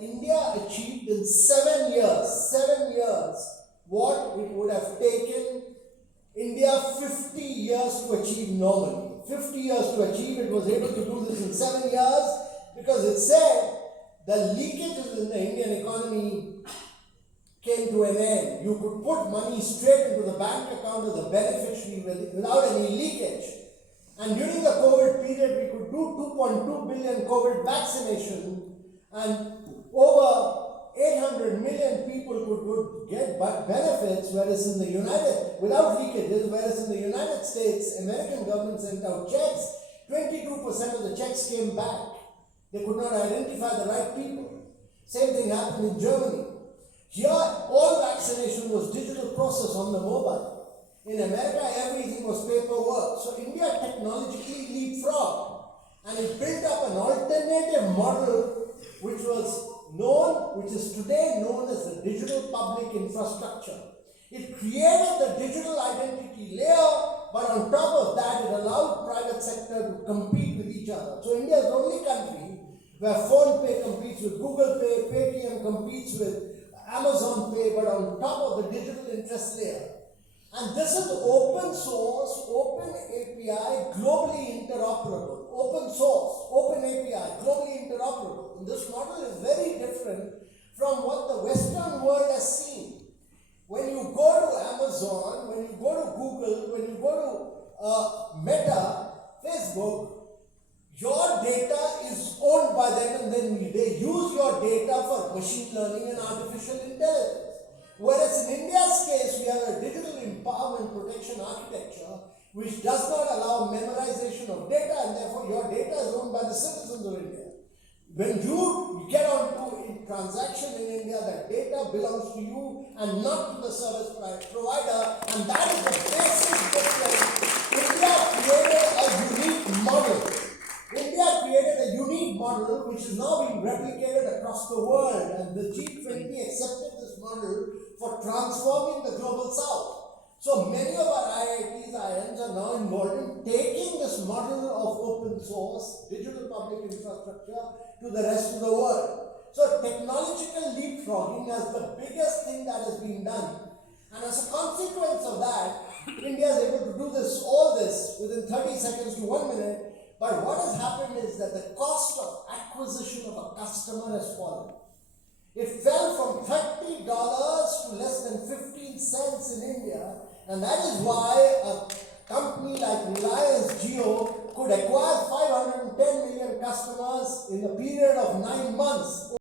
India achieved in 7 years, what it would have taken India 50 years to achieve normally. 50 years to achieve, it was able to do this in 7 years because it said the leakages in the Indian economy came to an end. You could put money straight into the bank account of the beneficiary without any leakage. And during the COVID period, we could do 2.2 billion COVID vaccination, and over 800 million people could get benefits, whereas in the without leakages, whereas in the United States, American government sent out checks, 22% of the checks came back. They could not identify the right people. Same thing happened in Germany. Here, all vaccination was digital process on the mobile. In America, everything was paperwork. So India technologically leapfrogged, and it built up an alternative model which is today known as the digital public infrastructure. It created the digital identity layer, but on top of that, it allowed private sector to compete with each other. So India is the only country where PhonePe competes with Google Pay, Paytm competes with Amazon Pay, but on top of the digital interest layer. And this is open source, open API, globally interoperable. Open source, open API, globally interoperable. And this model is very different from what the Western world has seen. When you go to Amazon, when you go to Google, when you go to Meta, Facebook, your data is owned by them, and then they use your data for machine learning and artificial intelligence. Whereas in India's case, we have a digital empowerment protection architecture which does not allow memorization of data, and therefore your data is owned by the citizens of India. When you get onto a transaction in India, that data belongs to you and not to the service provider, and that is the basic difference. India created a unique model. India created a unique model which is now being replicated across the world, and the G20 accepted this model for transforming the global south. So many of our IITs, IIMs are now involved in taking this model of open source, digital public infrastructure to the rest of the world. So technological leapfrogging is the biggest thing that has been done. And as a consequence of that, India is able to do all this within 30 seconds to 1 minute. But what has happened is that the cost of acquisition of a customer has fallen. It fell from $30 to less than 15 cents in India, and that is why a company like Reliance Jio could acquire 510 million customers in a period of 9 months.